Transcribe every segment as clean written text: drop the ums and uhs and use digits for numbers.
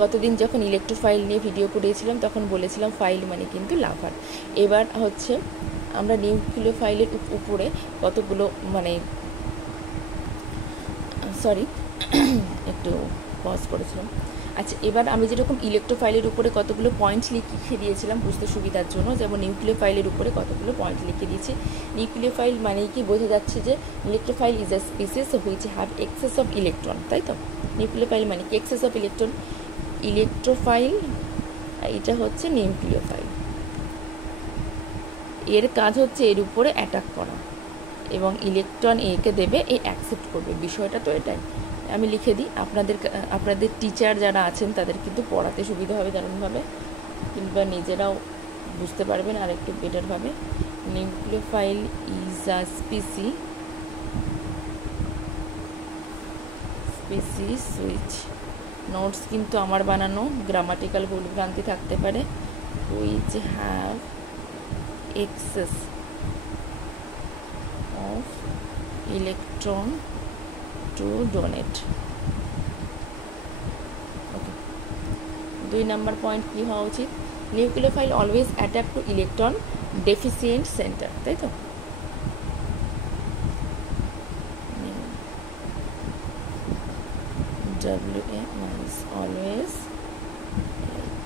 গতদিন যখন ইলেকট্রোফাইল নিয়ে ভিডিও করেছিলাম তখন বলেছিলাম ফাইল মানে কিন্তু লাভার। এবার হচ্ছে আমরা নিউক্লিওফাইলের উপরে কতগুলো মানে সরি একটু পজ করেছিলাম। আচ্ছা, এবার আমি যেরকম ইলেকট্রোফাইলের উপরে কতগুলো পয়েন্ট লিখে দিয়েছিলাম বুঝতে সুবিধার জন্য, যেমন নিউক্লিওফাইলের উপরে কতগুলো পয়েন্ট লিখে দিয়েছি। নিউক্লিওফাইল মানেই কি বোঝা যাচ্ছে যে electrophile is a species which have excess of electron, তাই তো? নিউক্লিওফাইল মানে কি এক্সেস অফ ইলেকট্রন। ইলেকট্রোফাইল এটা হচ্ছে নিউক্লিওফাইল, এর কাজ হচ্ছে এর উপরে অ্যাটাক করা এবং ইলেকট্রন একে দেবে, এ অ্যাকসেপ্ট করবে। বিষয়টা তো এটাই। আমি লিখে দিই, আপনাদের টিচার যারা আছেন তাদের কিন্তু পড়াতে সুবিধা হবে দারুণভাবে, কিংবা নিজেরাও বুঝতে পারবেন আর একটু বেটারভাবে। Nucleophile is a species which, notes কিন্তু আমার বানানো, গ্রামাটিক্যাল ভুলভ্রান্তি থাকতে পারে, which have excess of electron to donate. Okay, 2 number point কী হওয়া উচিত? Nucleophile always attack to electron deficient centre, তাই তো? WA means always,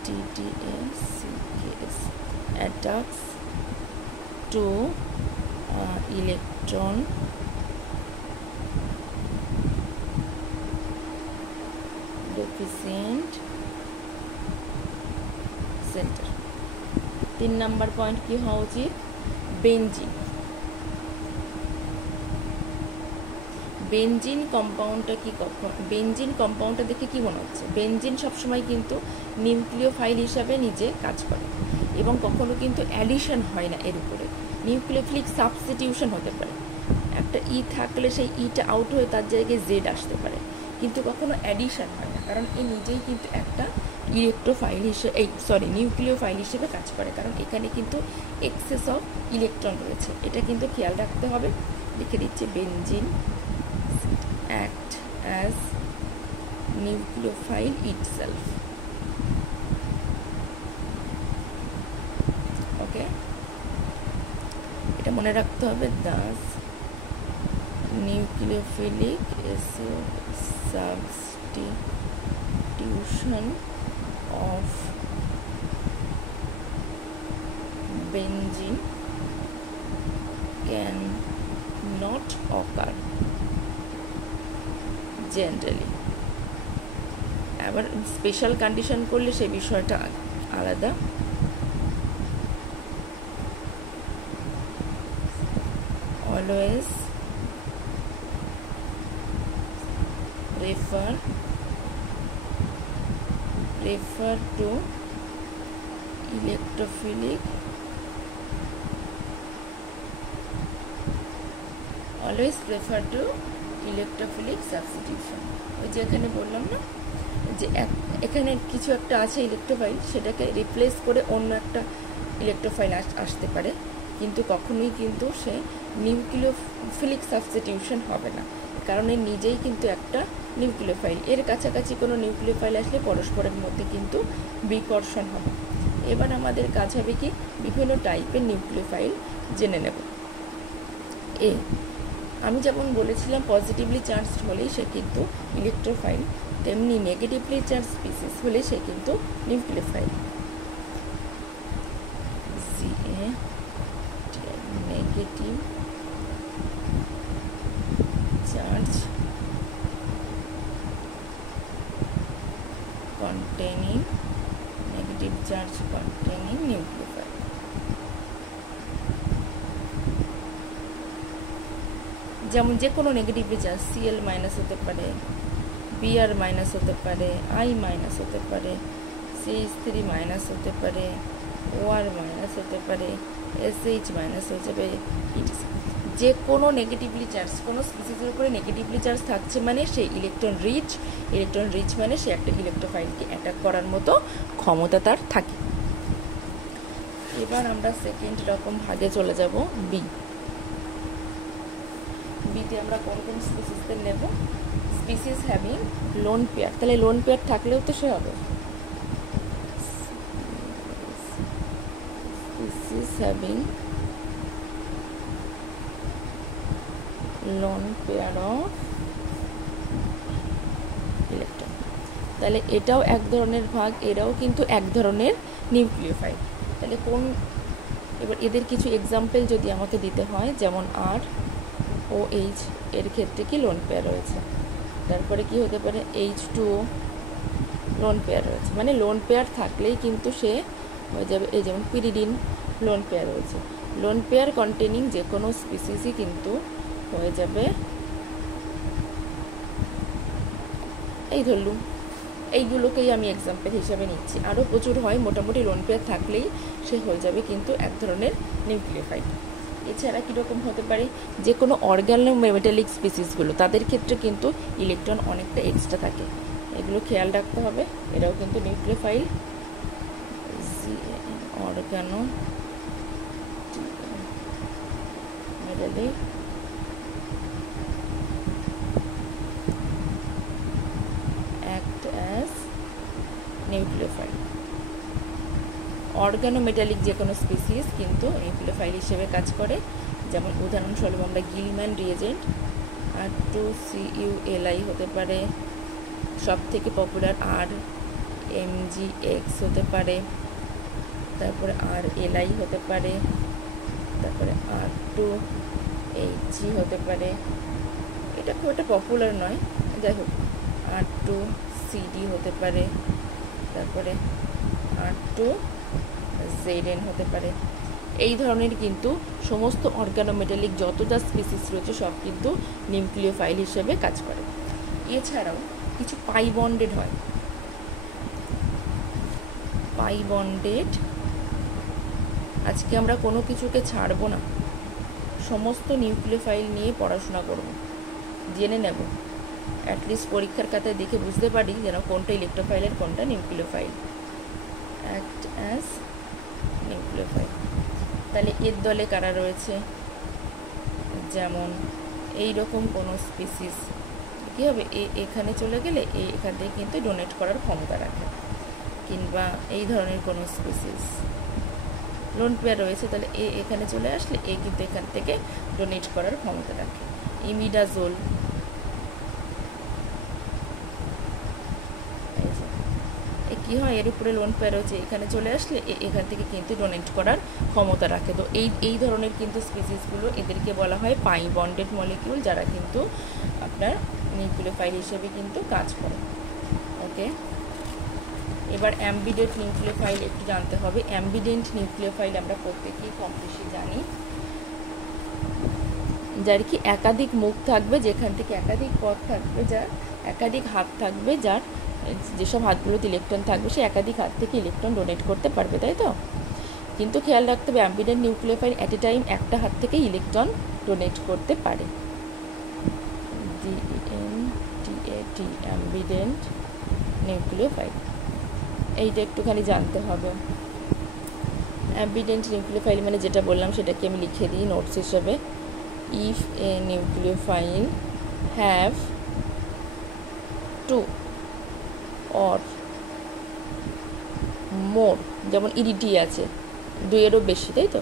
TTACKS, attacks to electron deficient center. 3 number point কি হওয়া উচিত? বেনজিন। বেনজিন কম্পাউন্ডটা কি, বেনজিন কম্পাউন্ডটা দেখে কি মনে হচ্ছে? বেনজিন সবসময় কিন্তু নিউক্লিওফাইল হিসাবে নিজে কাজ করে এবং কখনো কিন্তু অ্যাডিশন হয় না এর উপরে। নিউক্লিওফিলিক সাবস্টিটিউশন হতে পারে, একটা ই থাকলে সেই ইটা আউট হয়ে তার জায়গায় জেড আসতে পারে, কিন্তু কখনো অ্যাডিশন হয় না, কারণ এ নিজেই কিন্তু একটা ইলেকট্রোফাইল হিসেবে নিউক্লিওফাইল হিসেবে কাজ করে, কারণ এখানে কিন্তু এক্সেস অফ ইলেকট্রন রয়েছে। এটা কিন্তু খেয়াল রাখতে হবে। লিখে দিচ্ছি, benzene act as nucleophile itself. ওকে, এটা মনে রাখতে হবে। thus nucleophilic substitution of benzene can not occur generally. আবার স্পেশাল কন্ডিশন করলে সেই বিষয়টা আলাদা। Always prefer to electrophilic, always prefer to electrophilic substitution. ওই যে এখানে বললাম না যে এখানে কিছু একটা আছে ইলেকট্রোফাইল, সেটাকে রিপ্লেস করে অন্য একটা ইলেকট্রোফাইল আসতে পারে, কিন্তু কখনোই কিন্তু সে নিউক্লিওফিলিক সাবস্টিটিউশন হবে না, কারণ এর নিজেই কিন্তু একটা নিউক্লিওফাইল। এর কাছাকাছি কোনো নিউক্লিওফাইল আসলে পরস্পরের মধ্যে কিন্তু বিকর্ষণ হবে। এবার আমাদের কাজ হবে কি, বিভিন্ন টাইপের নিউক্লিওফাইল জেনে নেব। আমি যেমন বলেছিলাম পজিটিভলি চার্জড হলেই সে কিন্তু ইলেকট্রোফাইল, তেমনি নেগেটিভলি চার্জ স্পিসিস হলে সে কিন্তু nucleophile. Negative charge containing nucleophile. যেমন যে কোনো নেগেটিভলি চার্জ Cl মাইনাস হতে পারে, Br মাইনাস হতে পারে, I মাইনাস হতে পারে, CH3 মাইনাস হতে পারে, OR মাইনাস হতে পারে, SH মাইনাস হতে পারে, যে কোনো নেগেটিভলি চার্জ, কোনো স্পিসিসের উপরে নেগেটিভলি চার্জ থাকছে মানে সে ইলেকট্রন রিচ মানে সে একটা ইলেকট্রোফাইলকে অ্যাটাক করার মতো ক্ষমতা তার থাকে। এবার আমরা সেকেন্ড রকম ভাগে চলে যাব, বিতে আমরা কোন কোন স্পিসিসদের নেব? স্পিসিস হ্যাভিং লোন পেয়ার, তাহলে লোন পেয়ার থাকলেও তো সে হবে species having lone pair of electron. তাহলে এটাও এক ধরনের ভাগ, এরাও কিন্তু এক ধরনের নিউক্লিওফাইল। তাহলে কোন, এবার এদের কিছু এক্সাম্পল যদি আমাকে দিতে হয়, যেমন আর ও এইচ এর ক্ষেত্রে কি লোন পেয়ার রয়েছে, তারপরে কি হতে পারে H2O লোন পেয়ার রয়েছে, মানে লোন পেয়ার থাকলেই কিন্তু সে হয়ে যাবে। এই যেমন পিরিডিন লোন পেয়ার রয়েছে, লোন পেয়ার কন্টেনিং যে কোনো স্পিসিসই কিন্তু হয়ে যাবে। এই ধরলুম, এইগুলোকেই আমি এক্সাম্পল হিসাবে নিচ্ছি, আরও প্রচুর হয়, মোটামুটি লোন পেয়ার থাকলেই সে হয়ে যাবে কিন্তু এক ধরনের নিউক্লিওফাইল। এছাড়া কীরকম হতে পারে, যে কোনো অর্গানোমেটালিক স্পিসিসগুলো তাদের ক্ষেত্রে কিন্তু ইলেকট্রন অনেকটা এক্সট্রা থাকে, এগুলো খেয়াল রাখতে হবে, এরাও কিন্তু nucleophile. Organometallic act as nucleophile. Organometallic যে কোনো স্পিসিস কিন্তু নিউক্লিওফাইল হিসেবে কাজ করে, যেমন উদাহরণস্বরূপ আমরা গিলম্যান রিয়েজেন্ট R2CuLi হতে পারে, সব থেকে পপুলার RMgX হতে পারে, তারপরে RLi হতে পারে, তারপরে R2Hg হতে পারে, এটা খুব একটা পপুলার নয়, যাই হোক R2CD হতে পারে, তারপরে R2Zn হতে পারে। এই ধরনের কিন্তু সমস্ত অর্গানোমেটালিক যত যা স্পিসিস রয়েছে সব কিন্তু নিউক্লিওফাইল হিসেবে কাজ করে। এছাড়াও কিছু পাই বন্ডেড হয়, পাই বন্ডেড, আজকে আমরা কোনো কিছুকে ছাড়বো না, সমস্ত নিউক্লিওফাইল নিয়ে পড়াশোনা করব, জেনে নেব, অ্যাটলিস্ট পরীক্ষার খাতায় দেখে বুঝতে পারি যেন কোনটা ইলেকট্রোফাইল আর কোনটা নিউক্লিওফাইল। Act as nucleophile. তাহলে এর দলে কারা রয়েছে, যেমন এই রকম কোনো স্পিসিস কী হবে, এখানে চলে গেলে এখান থেকে কিন্তু ডোনেট করার ক্ষমতা রাখে, কিংবা এই ধরনের কোনো স্পিসিস লোন পেয়ার রয়েছে, তাহলে এখানে চলে আসলে কিন্তু এখান থেকে ডোনেট করার ক্ষমতা রাখে। ইমিডাজোল, কি হয়, এর উপরে লোন পেয়ার রয়েছে, এখানে চলে আসলে এখান থেকে কিন্তু ডোনেট করার ক্ষমতা রাখে। তো এই ধরনের কিন্তু স্পিসিসগুলো, এদেরকে বলা হয় পাই বন্ডেড মলিকিউল, যারা কিন্তু আপনার নিউক্লিওফাইল হিসেবে কিন্তু কাজ করে। ওকে, এবার অ্যাম্বিডেন্ট নিউক্লিওফাইল একটু জানতে হবে। অ্যাম্বিডেন্ট নিউক্লিওফাইল আমরা প্রত্যেকেই কম বেশি জানি, যার কি একাধিক মুখ থাকবে, যেখান থেকে একাধিক পথ থাকবে, যার একাধিক হাত থাকবে, যার যেসব হাতগুলোতে ইলেকট্রন থাকবে সে একাধিক হাত থেকে ইলেকট্রন ডোনেট করতে পারবে, তাই তো? কিন্তু খেয়াল রাখতে হবে অ্যাম্বিডেন্ট নিউক্লিওফাইল অ্যাট এ টাইম একটা হাত থেকে ইলেকট্রন ডোনেট করতে পারে। DNTAT অ্যাম্বিডেন্ট নিউক্লিওফাইল, এইটা একটুখানি জানতে হবে। অ্যাম্বিডেন্ট নিউক্লিওফাইল মানে যেটা বললাম সেটাকে আমি লিখে দিই নোটস হিসেবে। If a nucleophile have two or more, যেমন ইডিটি আছে, দুইয়েরও বেশি, তাই তো,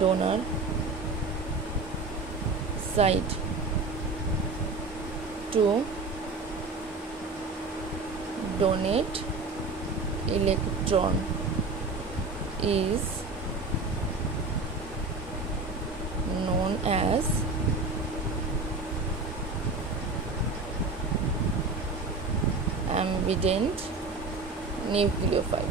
donor side to donate electron is known as ambidentate nucleophile.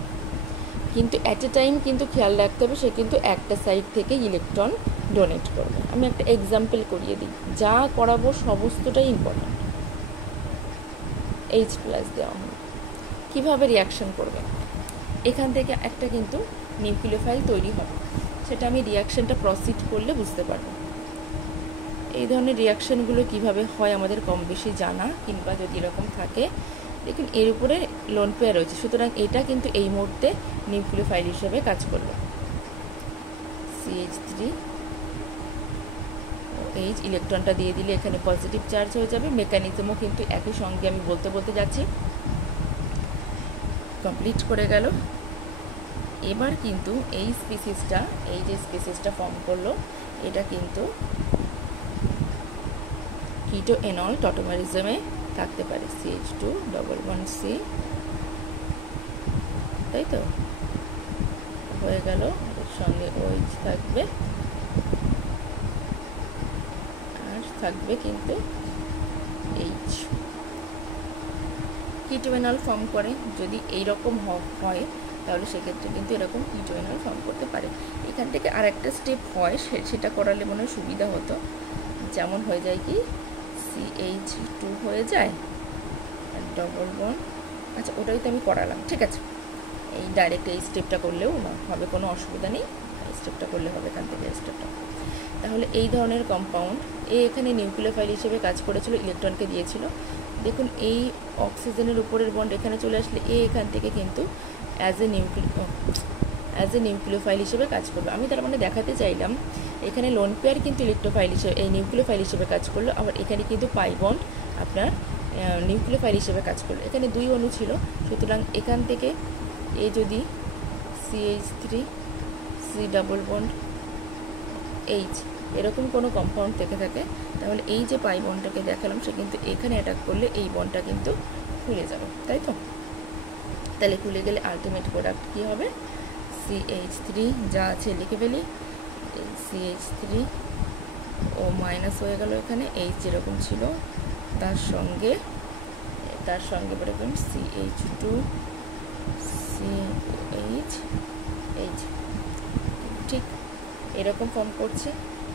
কিন্তু অ্যাট এ টাইম কিন্তু খেয়াল রাখতে হবে সে কিন্তু একটা সাইড থেকে ইলেকট্রন ডোনেট করবে। আমি একটা এক্সাম্পল করিয়ে দিই, যা করাবো সমস্তটাই ইম্পর্ট্যান্ট। H+ দেওয়া হবে, কীভাবে রিয়াকশন করবে, এখান থেকে একটা কিন্তু নিউক্লিওফাইল তৈরি হবে, সেটা আমি রিয়াকশানটা প্রসিড করলে বুঝতে পারবো। এই ধরনের রিয়াকশানগুলো কিভাবে হয় আমাদের কম বেশি জানা, কিংবা যদি এরকম থাকে, দেখুন এর উপরে লোন পেয়ার রয়েছে, সুতরাং এটা কিন্তু এই মুহূর্তে নিউক্লিওফাইল হিসেবে কাজ করবে। CH3 এইচ ইলেকট্রনটা দিয়ে দিলে এখানে পজিটিভ চার্জ হয়ে যাবে। মেকানিজমও কিন্তু একই সঙ্গে আমি বলতে বলতে যাচ্ছি। কমপ্লিট করে গেল। এবার কিন্তু এই স্পিসিসটা, এই যে স্পিসিসটা ফর্ম করলো, এটা কিন্তু কিটো এনল টটোমারিজমে থাকতে পারে, CH2 C, তাই তো হয়ে গেল। এর সঙ্গে OH থাকবে, আর থাকবে কিন্তু H। কিটোএনল ফর্ম করে, যদি এইরকম হয় তাহলে সেক্ষেত্রে কিন্তু এরকম কিটোএনল ফর্ম করতে পারে। এখান থেকে আর একটা স্টেপ হয়, সেটা করালে মনে হয় সুবিধা হতো। যেমন হয়ে যায় কি CH2 হয়ে যায় ডবল বন্ড, আচ্ছা ওটাই তো আমি করালাম, ঠিক আছে। এই ডাইরেক্ট এই স্টেপটা করলেও হবে, কোনো অসুবিধা নেই, এই স্টেপটা করলে হবে এখান থেকে স্টেপটা। তাহলে এই ধরনের কম্পাউন্ড এখানে নিউক্লিওফাইল হিসেবে কাজ করেছিল, ইলেকট্রনকে দিয়েছিল। দেখুন এই অক্সিজেনের উপরের বন্ড এখানে চলে আসলে এখান থেকে কিন্তু অ্যাজ এ নিউক্লিওফাইল হিসেবে কাজ করবে। আমি তার মানে দেখাতে চাইলাম এখানে লোন পেয়ার কিন্তু ইলেকট্রোফাইল হিসেবে, এই নিউক্লিওফাইল হিসেবে কাজ করলো, আবার এখানে কিন্তু পাই বন্ড আপনার নিউক্লিওফাইল হিসেবে কাজ করলো। এখানে 2 অণু ছিল, সুতরাং এখান থেকে এ যদি CH3 C double bond H এরকম কোনো কম্পাউন্ড থেকে থাকে, তাহলে এই যে পাই বন্ডটাকে দেখালাম সে কিন্তু এখানে অ্যাটাক করলে এই বন্ডটা কিন্তু খুলে যাবে, তাই তো। তাহলে খুলে গেলে আলটিমেট প্রোডাক্ট কী হবে, CH3 যা আছে লিখে ফেলি, CH3 ও মাইনাস হয়ে গেল, এখানে H যেরকম ছিল তার সঙ্গে এরকম CH2 CH, ঠিক এরকম ফর্ম করছে।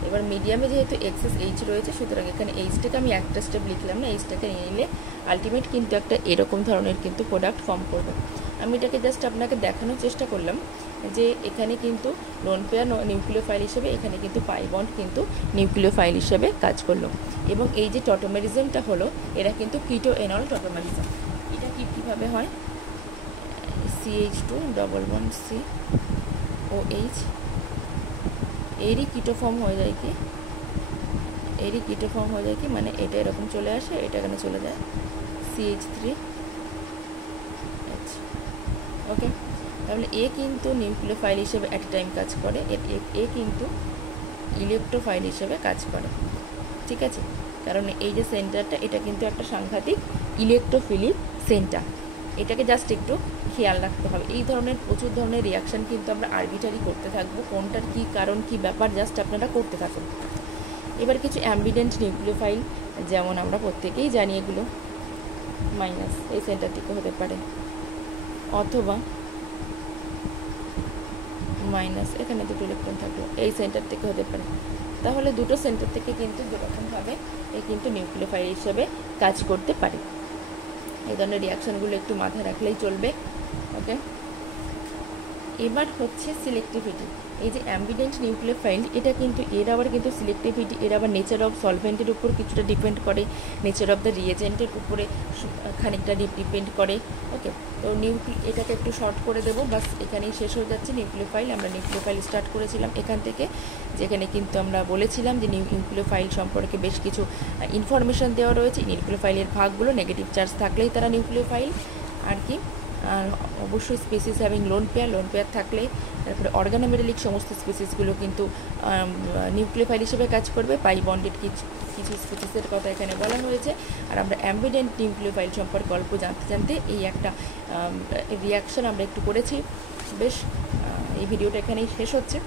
এবার মিডিয়ামে যেহেতু এক্সেস H রয়েছে, সুতরাং এখানে Hটাকে আমি একটা স্টেপ লিখলাম না, Hটাকে নিয়ে নিলে আলটিমেট কিন্তু একটা এরকম ধরনের কিন্তু প্রোডাক্ট ফর্ম করবে। আমি এটাকে জাস্ট আপনাকে দেখানোর চেষ্টা করলাম যে এখানে কিন্তু লোন পেয়ার নিউক্লিওফাইল হিসেবে, এখানে কিন্তু পাই বন্ড কিন্তু নিউক্লিওফাইল হিসেবে কাজ করলো। এবং এই যে টটোমেরিজমটা হলো, এরা কিন্তু কিটো এনল টটোমেরিজম। এটা কীভাবে হয়, CH2 double bond C OH, এরই কিটো ফর্ম হয়ে যায় কি, মানে এটা এরকম চলে আসে, এটা এখানে চলে যায় CH3 H, ওকে। তাহলে এ কিন্তু নিউক্লিওফাইল হিসেবে অ্যাট টাইম কাজ করে, এ কিন্তু ইলেকট্রোফাইল হিসেবে কাজ করে, ঠিক আছে। কারণ এই যে সেন্টারটা, এটা কিন্তু একটা সাংঘাতিক ইলেকট্রোফিলিক সেন্টার, এটাকে জাস্ট একটু খেয়াল রাখতে হবে। এই ধরনের প্রচুর ধরনের রিয়াকশান কিন্তু আমরা আরবিটারি করতে থাকবো, কোনটার কী কারণ কী ব্যাপার জাস্ট আপনারা করতে থাকুন। এবার কিছু অ্যাম্বিডেন্ট নিউক্লিওফাইল, যেমন আমরা প্রত্যেকেই জানি এগুলো মাইনাস এই সেন্টার থেকে হতে পারে, অথবা মাইনাস এখানে দুটো ইলেকট্রন থাকলো এই সেন্টার থেকে হতে পারে। তাহলে দুটো সেন্টার থেকে কিন্তু দুরকমভাবে এ কিন্তু নিউক্লিওফাইল হিসেবে কাজ করতে পারে। এই ধরনের রিয়াকশানগুলো একটু মাথায় রাখলেই চলবে, ওকে। এবার হচ্ছে সিলেক্টিভিটি। এই যে অ্যাম্বিডেন্ট নিউক্লিওফাইল, এটা কিন্তু এর আবার কিন্তু সিলেক্টিভিটি, এর আবার নেচার অফ সলভেন্টের উপর কিছুটা ডিপেন্ড করে, নেচার অফ দ্য রিয়েজেন্টের উপরে খানিকটা ডিপেন্ড করে, ওকে। তো এটাকে একটু শর্ট করে দেবো, বাস এখানেই শেষ হয়ে যাচ্ছে নিউক্লিওফাইল। আমরা নিউক্লিওফাইল স্টার্ট করেছিলাম এখান থেকে, যেখানে কিন্তু আমরা বলেছিলাম যে নিউক্লিওফাইল সম্পর্কে বেশ কিছু ইনফরমেশান দেওয়া রয়েছে। নিউক্লিওফাইলের ভাগগুলো নেগেটিভ চার্জ থাকলেই তারা নিউক্লিওফাইল, আর কি আর অবশ্যই স্পিসিস হ্যাভিং লোন পেয়ার থাকলে, তারপরে অর্গানোমেটালিক সমস্ত স্পিসিসগুলো কিন্তু নিউক্লিওফাইল হিসেবে কাজ করবে। পাই বন্ডেড কিছু স্পিসিসের কথা এখানে বলা হয়েছে। আর আমরা অ্যাম্বিডেন্ট নিউক্লিওফাইল সম্পর্কে অল্প জানতে এই একটা রিয়াকশান আমরা একটু করেছি। বেশ, এই ভিডিওটা এখানেই শেষ হচ্ছে।